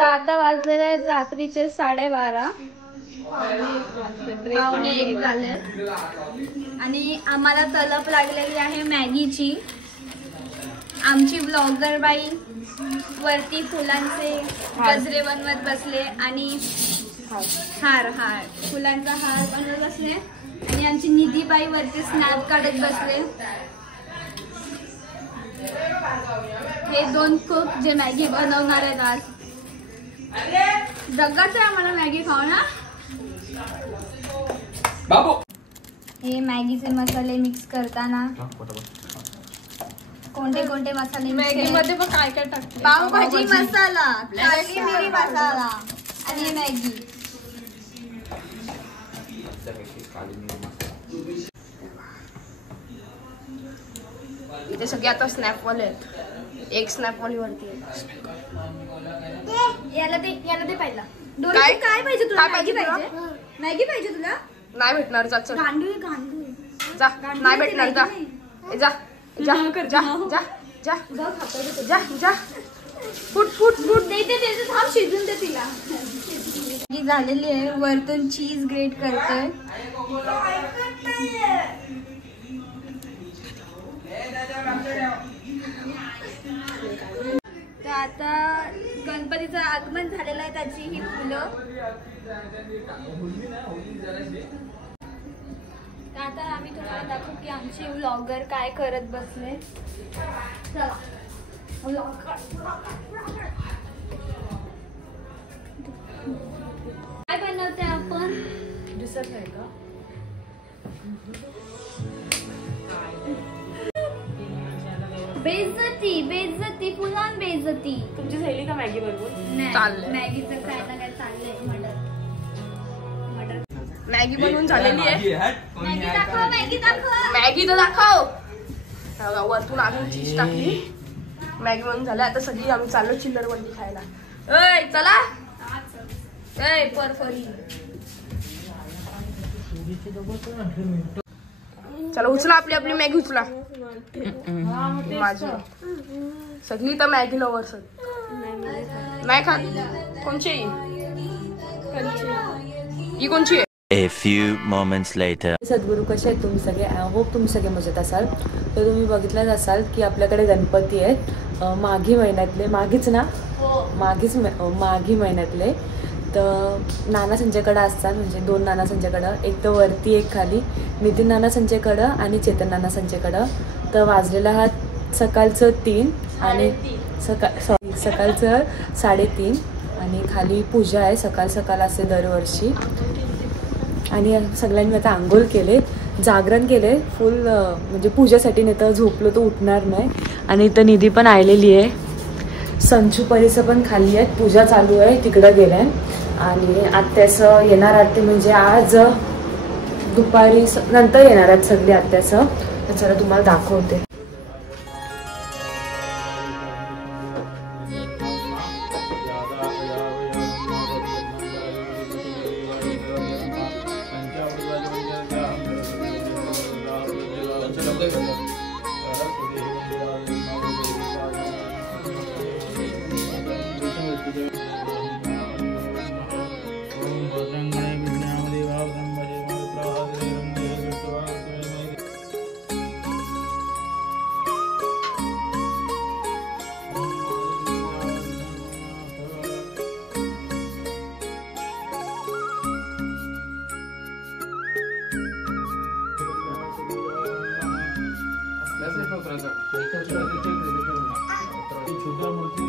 तर आता वाजलेले आहेत रात्रीचे 12:30. पावणे 1 झाले आणि आम्हाला तलप लागलेली आहे मॅगीची. आमची ब्लॉगर बाई वरती फुलांचे गजरे बनवत बसले आणि हार फुलांचा हार बनवत बसले आणि आमची निधी बाई वरती स्नॅप काढत बसले. हे 2 कुक जे मॅगी बनवणार आहेत आज. जगाच आहे आम्हाला मॅगी खाऊ ना बाबू. हे मॅगीचे मसाले मिक्स करताना कोणते कोणते मसाले मॅगी मध्ये पण काय काय टाकते. पावभाजी मसाला, काली मिरी मसाला आणि मॅगी. इथे सगळे आता स्नॅपवाले आहेत. एक स्नॅपवाली वरती याला दे पहिला. काय पाहिजे तुला? मॅगी पाहिजे? मॅगी पाहिजे तुला? नाही भेटणार. जा गांडू जा. नाही भेटणार. जा जा जा जा जा जा जा. फुट दे थांब शिजून दे तिला. मॅगी झालेली आहे. वरतून चीज ग्रेट करतोय. तर आता गणपतीचं आगमन झालेलं आहे. त्याची ही फुलं. तर आता आम्ही तुम्हाला दाखवू की आमचे व्लॉगर काय करत बसले. चला काय बनवते आपण? दिसत नाही का? बेइज्जती फुलान बेइज्जती. तुमची झाली का मॅगी बनवून? चाललंय मॅगीचं काय ना काय चाललंय. मॅगी बनवून झालेली आहे. मॅगी दाखव. मॅगी तर दाखव. वरतून आम्ही चीज टाकली. मॅगी बनवून झालं. आता सगळी आम्ही चाललो चिल्लरवंडी खायला. ऐ चला. ऐ परफरी चला उचला. आपली मॅगी उचला. माझी सगळी तर मॅगी लवर्स नाही खात. कोणची ही कोणची आहे? A few moments later. सद्गुरू कसे आहेत तुम्ही सगळे? आय होप तुम्ही सगळे मजेत असाल. तर तुम्ही बघितलंच असाल की आपल्याकडे गणपती आहेत माघी महिन्यातले. माघीच ना? माघी महिन्यातले. तर नाना संजयकडं असतात. म्हणजे 2 नाना संजयकडं. एक तर वरती एक खाली. नितीन नाना संजयकडं आणि चेतन नाना संजयकडं. तर वाजलेला हा सकाळचं 3 आणि सकाळचं 3:30 आणि खाली पूजा आहे. सकाळ असते दरवर्षी. आणि सगळ्यांनी आता आंघोळ केले, जागरण केले फुल. म्हणजे पूजासाठी. नाही तर झोपलो तर उठणार नाही. आणि इथं निधी पण आलेली आहे. संचू परीचं पण खाली आहेत. पूजा चालू आहे. तिकडं गेल्या. आणि आत्याचं येणार आत्ते म्हणजे आज दुपारी नंतर येणार आहेत सगळे आत्याचं. तर चला तुम्हाला दाखवते. छोटा मूर्ती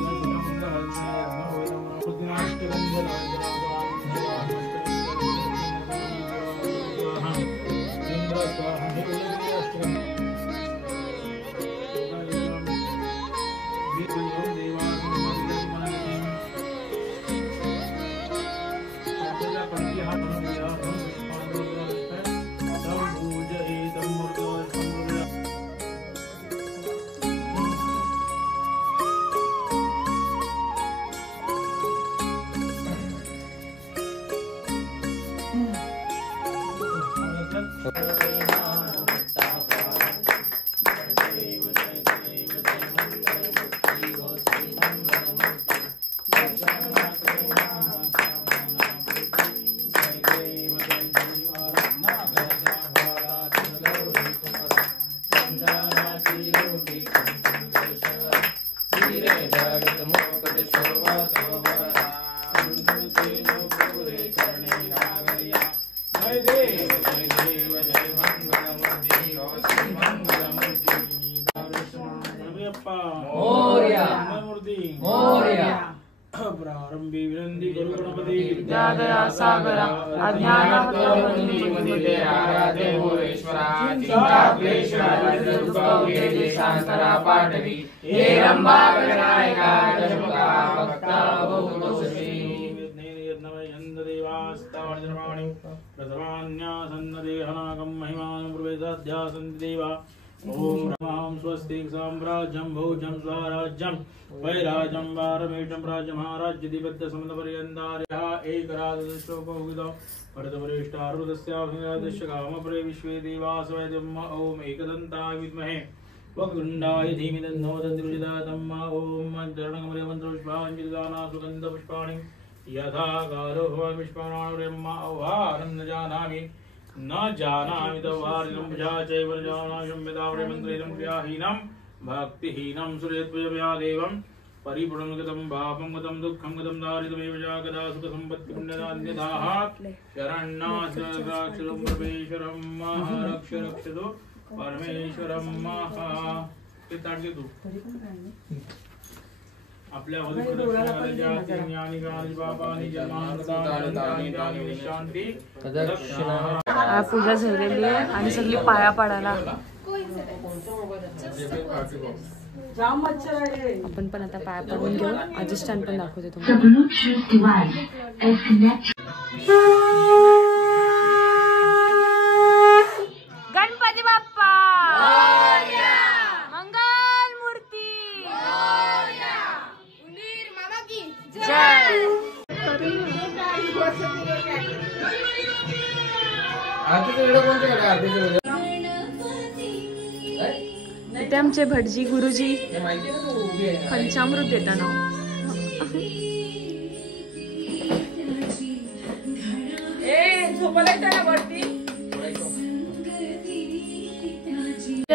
प्रारंभी विनंती करू गणपती विद्यादया सागरा अज्ञानामध्ये आराधे भुवनेश्वरा चिंताक्लेशराजदुर्गौरी शांतरा पाटवी हे रंभा विनायका दशमुखा भक्ता बहुदोषी यज्ञदेवास्तावनिर्माणि प्रथमान्यासन्नदेहनाकं महिमानं प्रवेदाध्यासन्ति देवा ओम रमां स्वस्ति साम्राज्यं भोजं स्वराज्यं वैराज्यं वारमेशं राज्यमहाराज्यधिपत्य समदपर्यन्तार्यः एकराजश्लोको परतवरिष्ठारुदस्याभिराजस्य कामपरे विश्वे देवास वैद्यम् ओम एकदन्ताय विद्महे वक्रतुण्डाय धीमहि तन्नो दन्ति प्रचोदयात् ओम चरणकमले मन्त्रपुष्पाञ्जलिदाना सुगन्धपुष्पाणि यथा गारो भवामि पुष्पाणां आह्वानं न जानामि न जानामि तवारिलं भुजा चैव न जानामि संविदावरे मन्त्रेदं क्रियाहीनं भक्तिहीनं सुरेत्वया देवं परिपूर्णं गतं पापं गतं दुःखं गतं दारिद्र्यमेव च गदा सुखसम्पत्ति पुण्यदान्यदाः शरण्णाक्षरं परमेश्वरं रक्ष रक्षतु परमेश्वरं ते ताडगे तू आपल्या पूजा झालेली आहे आणि सगळी पाया पाडायला आपण पण आता पाया पडून घेऊ. अधिष्ठान पण दाखवते तुम्हाला. गणपती बाप्पा मंगल मूर्ती जय. इथे आमचे भटजी गुरुजी पंचामृत देताना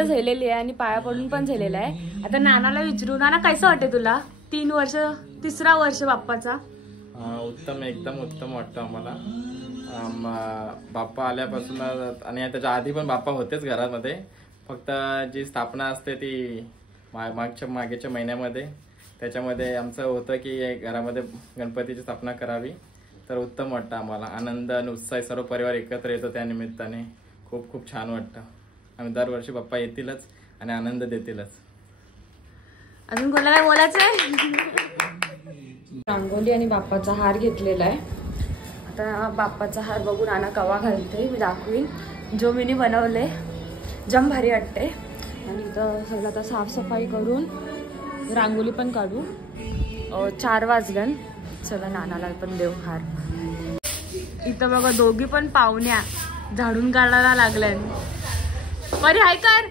झालेली आहे आणि पाया पडून पण झालेला आहे. आता नानाला विचारू, नाना कसं वाटते तुला 3 वर्ष 3रा वर्ष बाप्पाचा? उत्तम, एकदम उत्तम वाटतं आम्हाला. बाप्पा आल्यापासून आणि त्याच्या आधी पण बाप्पा होतेच घरामध्ये, फक्त जी स्थापना असते ती मागेच्या महिन्यामध्ये, त्याच्यामध्ये आमचं होतं की घरामध्ये गणपतीची स्थापना करावी. तर उत्तम वाटतं आम्हाला. आनंद आणि उत्साह, सर्व परिवार एकत्र येतो त्या निमित्ताने. खूप खूप छान वाटतं. आम्ही दरवर्षी बाप्पा येतीलच आणि आनंद देतीलच. अजून कोणाला काय बोलायचंय? रांगोली आणि बाप्पाचा हार घेतलेला आहे. आता बाप्पाचा हार बघून नाना कवा घालते मी दाखवीन. जो मीनी बनवले जम भारी वाटते. आणि इथं सगळं आता साफसफाई करून रांगोली पण काढू. 4 वाजल्यान. चला नानाला पण देऊ हार. इथं बघा दोघी पण पाहुण्या झाडून काढायला लागल्यान. बरी हाय कर.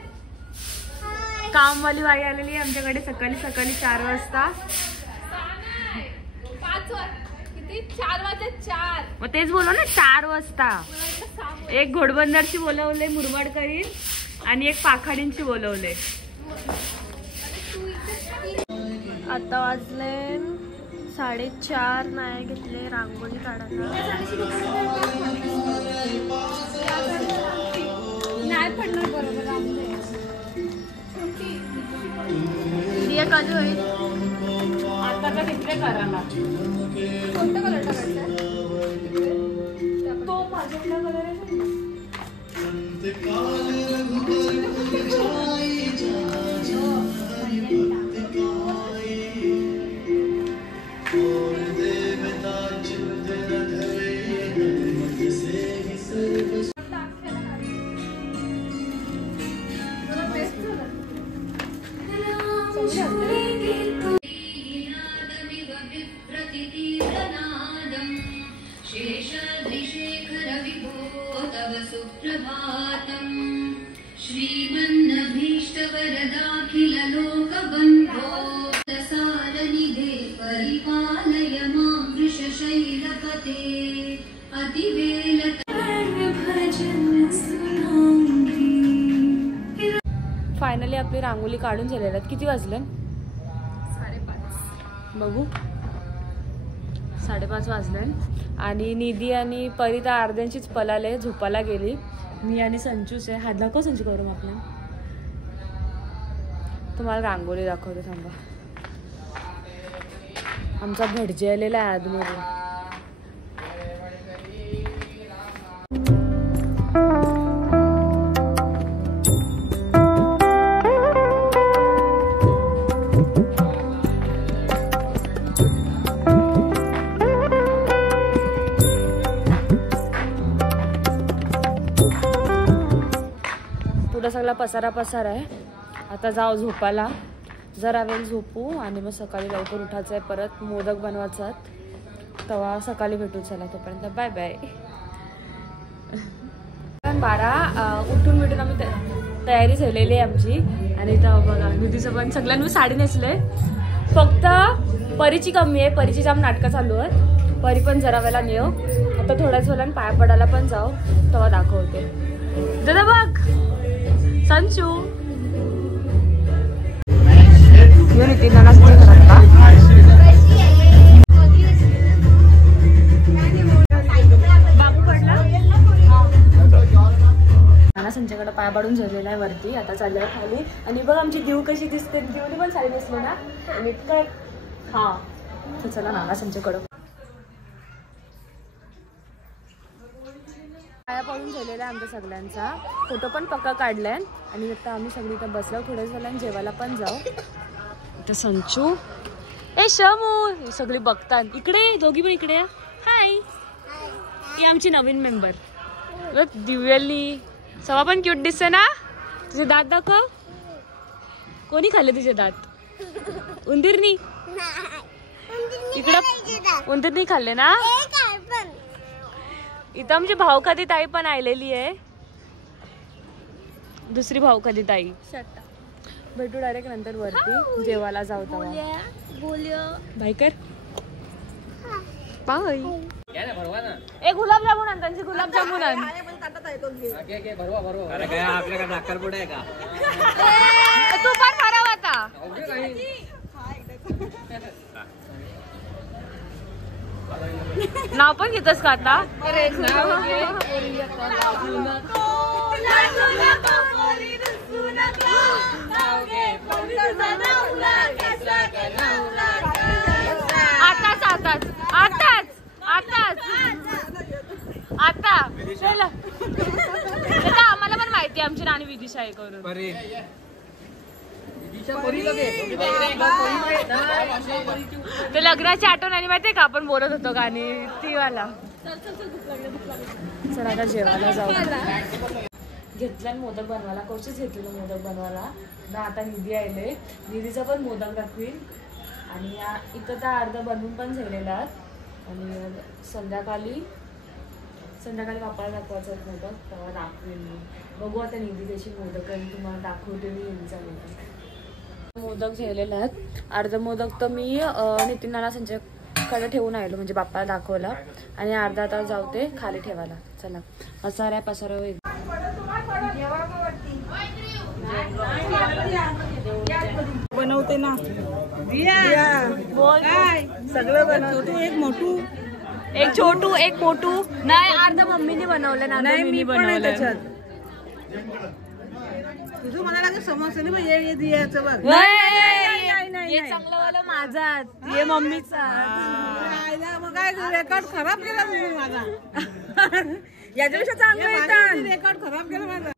कामवाली बाई आलेली आमच्याकडे सकाळी 4 वाजता. 4 वाजता 4. मग तेच बोललो ना 4 वाजता. एक घोडबंदरची बोलवले मुरबाडकरी आणि एक पाखाडींची बोलवले. आता वाजले 4:30. नाही घेतले रांगोळी काढायला. नाही पडणार बरोबर. दिया कधी होईल? आता का तिकडे करायला कोणता कलर टाकायचा? तो माझ्याकडे कलर आहे. फायनली आपली रांगोली काढून झालेल्या. किती वाजले? बघू 5:30 वाजले आणि निधी आणि परिता अर्ध्यांचीच पलाले, झोपायला गेली. मी आणि संचूच आहे. हात दाखव संचू करून आपल्या. तुम्हाला रांगोळी दाखवते थांबा. आमचा भटजी आलेला आहे आतमध्ये. पुढं सगळा पसारा आहे. आता जाऊ झोपायला. जरा वेळ झोपू आणि मग सकाळी लवकर उठायचं आहे. परत मोदक बनवायचा. तेव्हा सकाळी भेटू. चला तोपर्यंत बाय बाय. 12 उठून भेटून आम्ही तयारी झालेली आहे आमची. आणि तेव्हा बघा निधीचं पण सगळ्यांनी साडी नेसले. फक्त परीची कमी आहे. परीची जाम नाटकं चालू आहेत. परी पण जरा वेळेला नेऊ. आता थोड्याच वेळाने पाया पडायला पण जाऊ. तेव्हा दाखवते. दादा बघ संचू संच्याकडे पाया पाडून झरलेला आहे वरती. आता चाललंय खाली. आणि बघ आमची दिव कशी दिसते. दिवनी पण साडी नेसली ना. आणि काय हा तर चला नाना संच्याकडं पाया पाडून झालेला आहे आमच्या सगळ्यांचा. फोटो पण पक्का काढलाय. आणि आता आम्ही सगळी इथं बसलो. थोड्या वेळाने जेवायला पण जाऊ. इथं संचू ए शमू सगळी बघतात. इकडे दोघी पण इकडे. हाय ही आमची नवीन मेंबर दिव्याली. सवा पण क्यूट दिसते ना. तुझे दात दाखव. कोणी खाल्ले तुझे दात. उंदीरनी इकडं उंदीरनी खाल्ले ना. इथं आमची भाऊखादी ताई पण आलेली आहे. दुसरी भाऊखादी ताई. भेटू डायरेक्ट नंतर वरती जेवायला जाऊ. बाय कर बाय. ए गुलाबजामुन आण. त्यांची गुलाबजामुन आण. तू पण भराव आता. नाव पण घेतस का आता. आता आम्हाला पण माहिती आमची राणी विदिशा आहे करून. ते लग्नाची आठवण आली माहितीये का. आपण बोलत होतो गाणी ती वाला. चला आता जेवायला जाऊ. घेतला मोदक बनवायला. कोचीच घेतलेलं मोदक बनवायला ना. आता निधी आले. निधीचा पण मोदक दाखवील. आणि इथं तर अर्धा बनवून पण झालेला. आणि संध्याकाळी बाप्पाला दाखवायचा मोदक तेव्हा दाखवेल मी. बघू आता निधी त्याची मोदक आणि तुम्हाला दाखवते मी यांचा मोदक झालेला आहेत. अर्धा मोदक तर मी नितीनला संजयकडे ठेवून आलो म्हणजे बाप्पाला दाखवला. आणि अर्धा तास जाऊते खाली ठेवायला. चला पसारा पसारा होईल. बनवते ना सगळं बनवते. एक मोठू एक छोटू एक मोठू. नाही अर्ध मम्मीने बनवलं ना. नाही मी बनवलं त्याच्यात. तुझं मला लागेल समोसा नाही. ये दियाचं बघ. हे चांगलं वाला माझा. हे मम्मीचा. मग काय रेकॉर्ड खराब केला तुम्ही माझा. याच्यापेक्षा चांगलं रेकॉर्ड खराब केला माझा.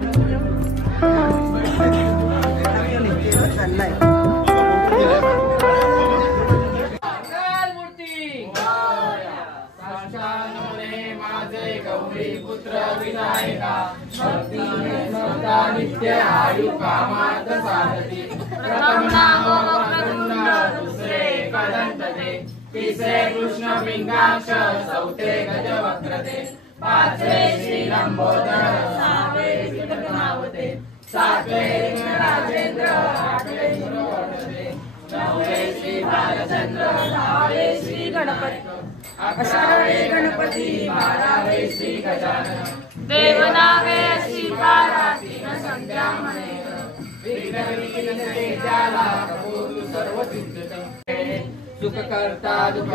पुत्र विनायका नित्य आयु कामात साधती. प्रथम नाम वक्रतुंड दुसरे कदंतते तिसरे कृष्ण पिंगाक्ष चौथे गजवक्रते पाचवे श्री लंबोदर सहावे विघ्ननावते सातवे राजेंद्र आठवे गुरुवर्धते नववे श्री बालचंद्र दहावे श्री गणपती 11वे गणपती 12वे श्री गजानन देवनावे अशी 12 तीन संध्या म्हणे विघ्न विघ्न त्याला कपूर सर्व सिद्धते सुख करता दुःख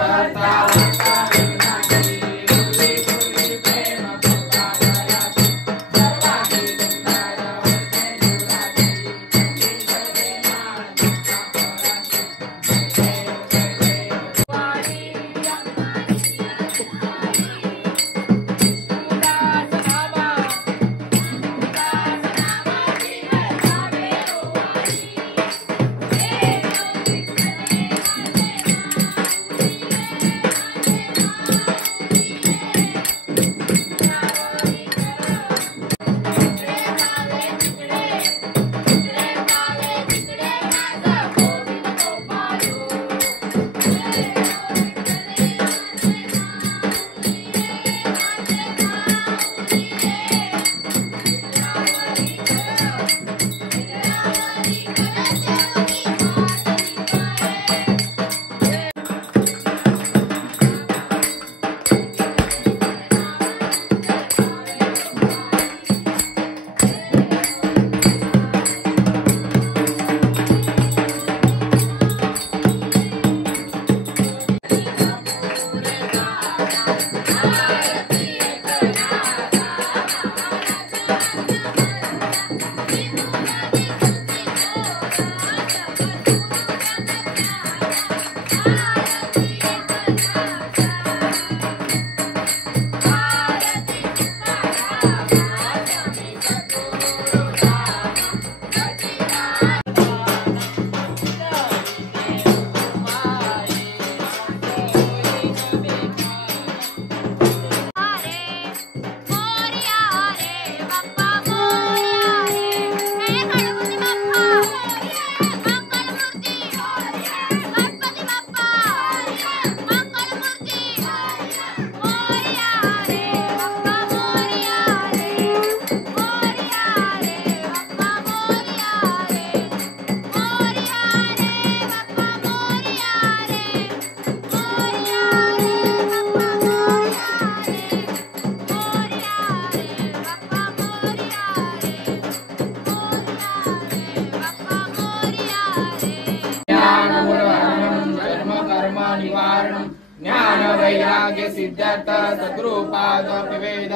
वैराग्य सिद्धार्थ सद्रूपाद विवेद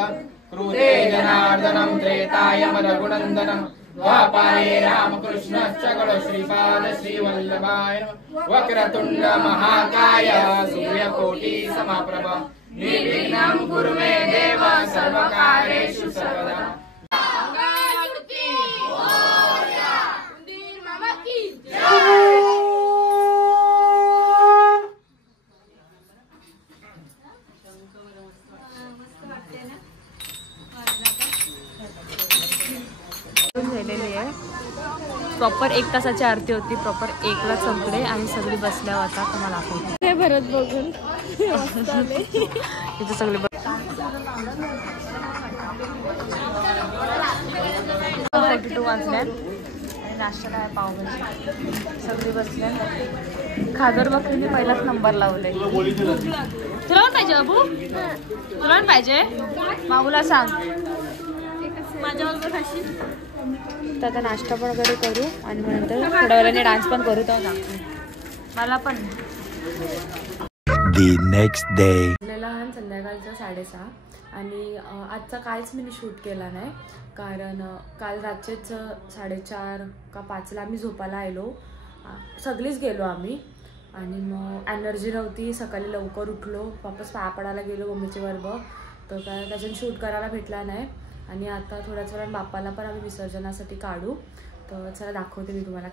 क्रूते जनार्दनम त्रेतायम रघुनंदनम द्वापारे रामकृष्णश्च गणो श्रीपाद श्रीवल्लभाय वक्रतुंड महाकाय सूर्यकोटि समप्रभ निर्विघ्नं कुरु मे देव सर्वकार्येषु सर्वदा। प्रॉपर 1 तासाची आरती होती, प्रॉपर 1ला संपले आणि सगळी बसल्या होता तुम्हाला दाखवते भरत बघून इथे सगळे वाजल्या आणि नाश्त्याला आहे पावभाजी, सगळी बसल्या खादर बकरीने पहिलाच नंबर लावले। तुला पण पाहिजे बाबू, तुला पण पाहिजे माऊला सांग माझ्याबरोबर खाशील तर आता नाश्ता पण वगैरे करू आणि नंतर थोड्या वेळाने डान्स पण करू तेव्हा दाखवू मला पण। The next day. लहान संध्याकाळचं 6:30 आणि आजचा काहीच मी शूट केला नाही कारण काल रात्रीच 4:30 का 5ला आम्ही झोपायला आलो, सगळीच गेलो आम्ही आणि मग एनर्जी नव्हती, सकाळी लवकर उठलो, वापस पाया पडायला गेलो मम्मीचे बरोबर, तर काय त्याच्यानं शूट करायला भेटला नाही आणि आता थोड्याच वेळात बाप्पाला पण आम्ही विसर्जनासाठी काढू, तर चला दाखवते मी तुम्हाला।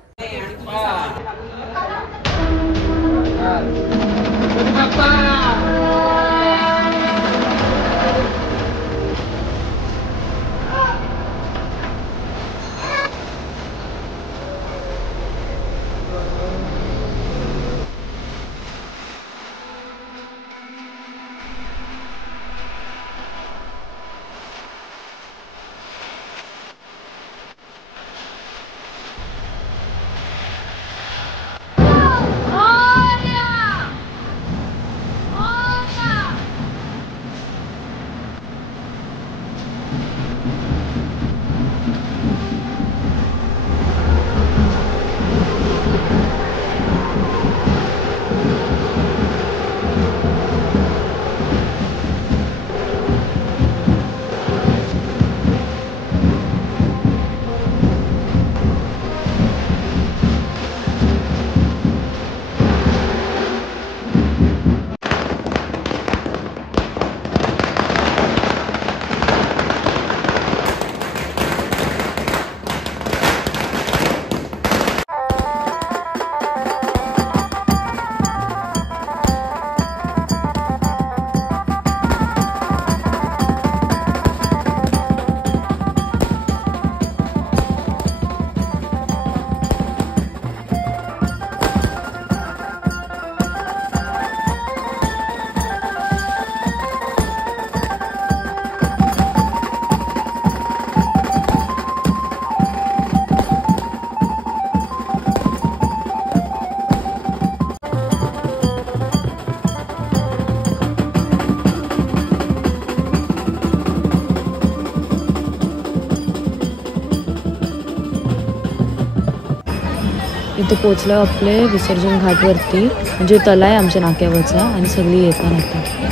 Oh! इथं पोचलो आपले विसर्जन घाटवरती, म्हणजे तलाव आहे आमच्या नाक्यावरचा आणि सगळी येतात आता.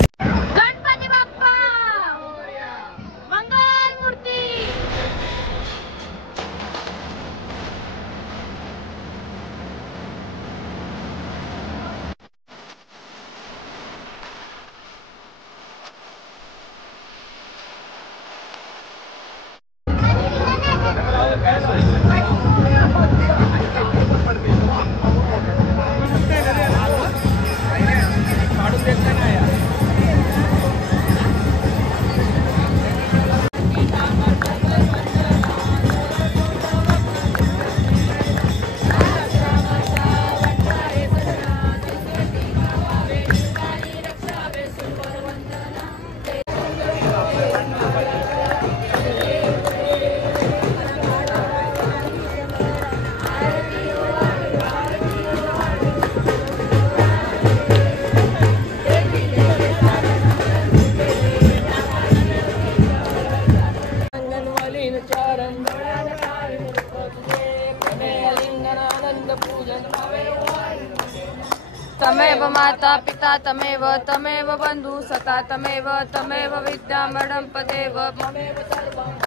तमेव माता पिता तमेव तमेव बंधु सता तमेव तमेव विद्या मडंपदेव ममेव सर्वं.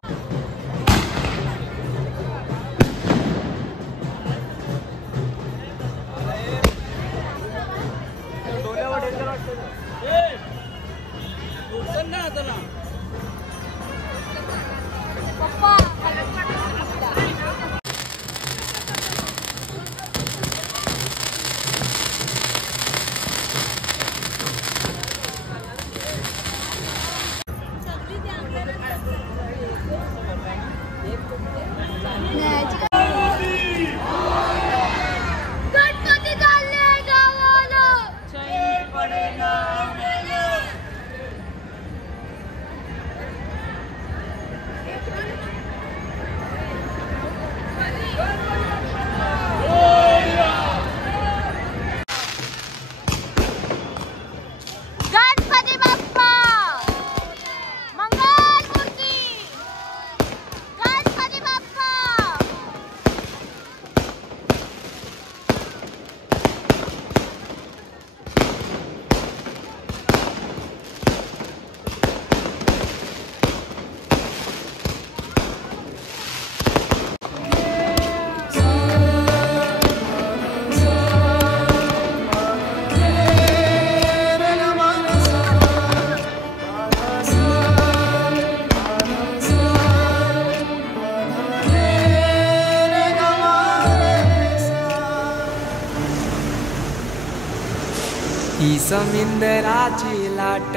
ही समिंदराची लाट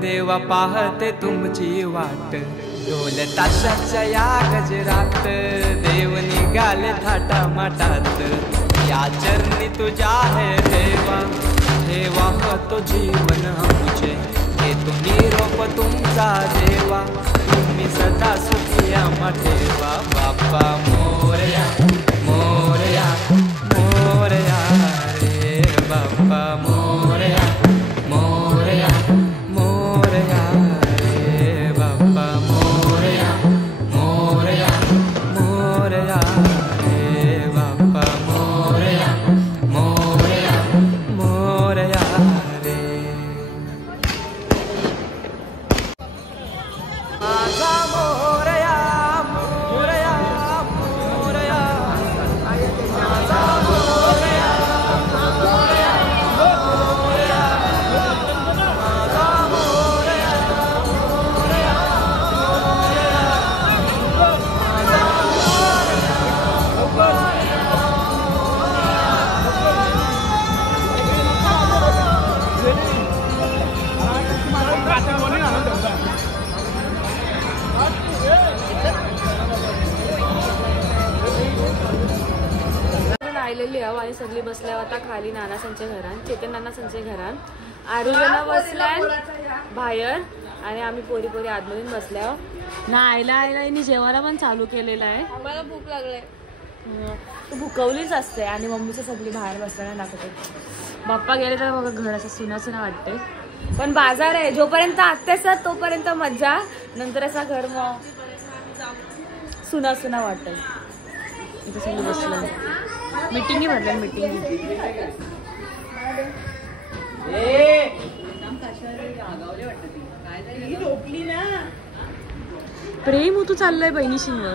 देवा पाहते तुमची वाट, ढोल ताशाच्या या गजरात देव निघाले थाटा माटात. या चरणी तुझ्या है देवा, ठेवा तो जीवन आमचे, घेतो निरोप तुमचा देवा, तुम्ही सदा सुखी आम्हा ठेवा. बाप्पा मोरया मोरया मोरया रे बाप्पा मोरया मोरया मोरया रे बाप्पा मोरया मोरया मोरया रे बाप्पा मोरया मोरया मोरया रे. माझा मोरया मोरया मोरया माझा मोरया मोरया मोरया माझा मोरया मोरया आलेली आहे आणि सगळी बसल्यावर आता खाली नानासांच्या घरात, चेतन नानासांच्या घरात. आरुजना बसल्या बाहेर आणि आम्ही पोरी पोरी आतमधून बसल्या. ना आयला आईला जेवायला पण चालू केलेलं आहे. आम्हाला भूक लागले, तू भुकवलीच असते आणि मम्मीचं सगळी बाहेर बसताना दाखवते. बाप्पा गेले तर बघा घर असं सुना सुना वाटते, पण बाजार आहे. जोपर्यंत आत्ते असतात तोपर्यंत मजा, नंतर असं घर मग सुना सुना वाटत. इथे सगळी बसलं. मीटिंगी भरल्या मीटिंगी. प्रेम होतो चाललंय बहिणीशींवर.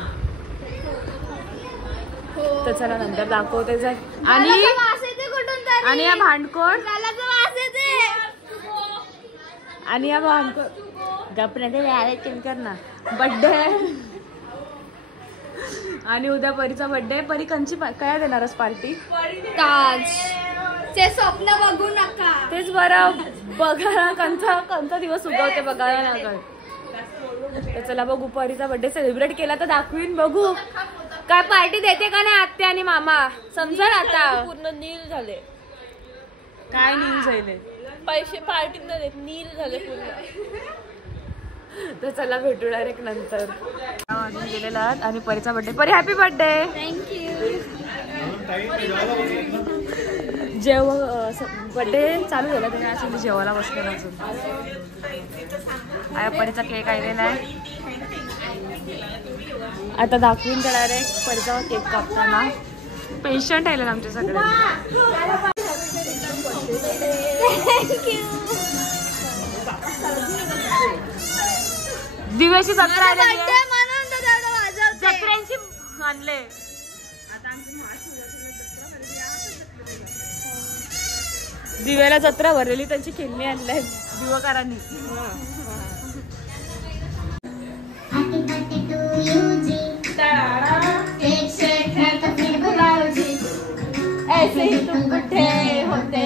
तर चला नंतर दाखवते जाय. आणि या भांडकोड आणि या भांडकोड गपण्यात कर ना. बर्थडे आणि उद्या परीचा बर्थडे. परी कंची काय देणारच पार्टी? ताज. ते स्वप्न बघू नका. तेच बरं बघा कंचा दिवस उगवते बघायला ना काय. तर चला बघू परीचा बर्थडे सेलिब्रेट केला तर दाखवीन. बघू काय पार्टी देते का नाही आत्या आणि मामा. समजा आता पूर्ण नील झाले. काय नील झाले पैसे पार्टी न देत नील झाले पूर्ण. तर चला भेटू डायरेक्ट नंतर. वाजून गेलेला आणि परीचा बर्थडे. परी हॅपी बर्थडे. थँक्यू. बर्थडे चालू झाला त्याने असं मी जेवायला बसले अजून. परीचा केक आलेला आहे. आता दाखवून तर डायरेक्ट परीचा केक कापताना. पेशंट आलेला आमचे सगळे. दिव्याची जत्रा आलेली जत्रेची आणले. दिव्याला जत्रा भरलेली त्यांची खेळणी आणल्या दिवाकारांनी. ऐसे ही तुम बुढ़े होते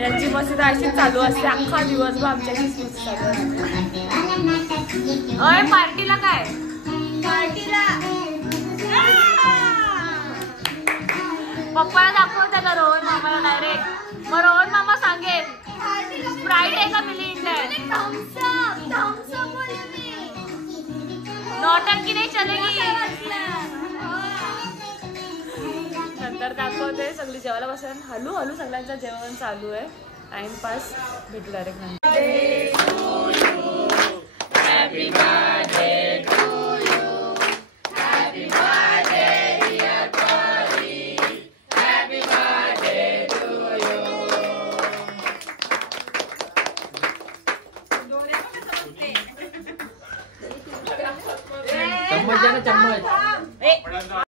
यांची मस्ती अशी चालू असते अख्खा दिवसभर आमच्या. अय पार्टीला काय? पार्टीला पप्पाला दाखवते का रोहन मामाला डायरेक्ट. मग रोहन मामा सांगेल स्प्राईट आहे का मिली नौटंकी नाही चलेगी. नंतर दाखवते सगळी जेवायला बसून. हलू हलू सगळ्यांचं जेवण चालू आहे. टाइमपास. भेटू डायरेक्ट नंतर. चम्मच द्या ना चम्मच.